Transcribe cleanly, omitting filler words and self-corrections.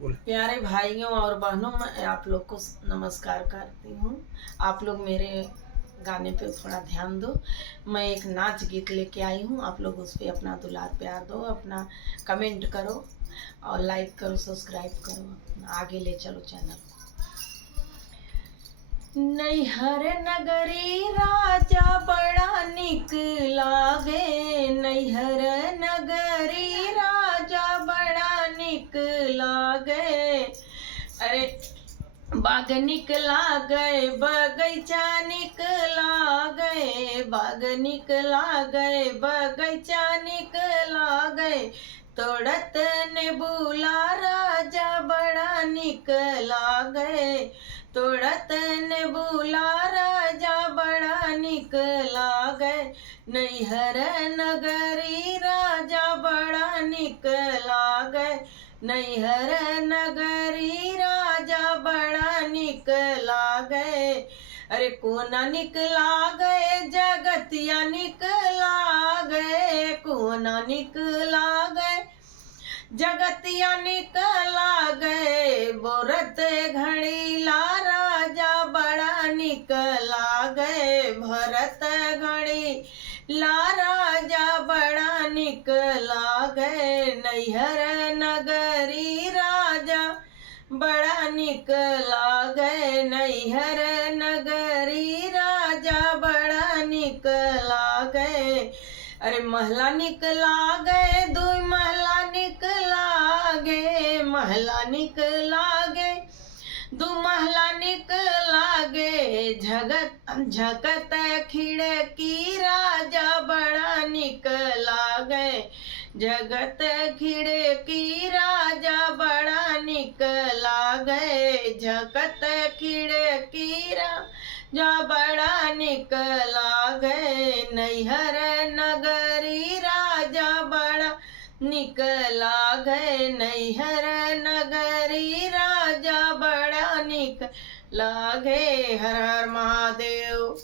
बोल। प्यारे भाइयों और बहनों, मैं आप लोग को नमस्कार करती हूँ। आप लोग मेरे गाने पे थोड़ा ध्यान दो। मैं एक नाच गीत लेके आई हूँ, आप लोग उस पर अपना दुलार प्यार दो, अपना कमेंट करो और लाइक करो, सब्सक्राइब करो, आगे ले चलो चैनल। नैहर नगरी राजा बड़ा निक लागे, नैहर नगरी राजा बड़ा निक लागे। अरे बाग निकला गए, बगैचा निकला गए, बाग निकला गए, बगैचा निकला गए। तोड़त ने बुला राजा बड़ा निकला गए, तोड़त ने बुला राजा बड़ा निकला गए। नैहर नगरी राजा बड़ा निकला गए, नैहर नगरी राजा बड़ा निकला गए। अरे कोना निकला गए, जगतिया निकला गए, कोना निकला गए, जगतिया निकला गए। बोरत घड़ी ला राजा बड़ा निकला गए, भरत घड़ी ला राजा बड़ा निकला गए। नैहर नगरी राजा बड़ा निकला गए, नैहर नगरी राजा बड़ा निकला गए। अरे महला निकला गए, दो महला निकला गए, महला निकला गए, दो महला निकला गए। झकत खिड़की राजा बड़ा निकला गए, जगत खिड़की राजा बड़ा निकला गए, झकत खिड़की राजा बड़ा निकला गए। नैहर नगरी राजा बड़ा निकला गए, नैहर नगरी राजा बड़ा निकला गए। हर हर महादेव।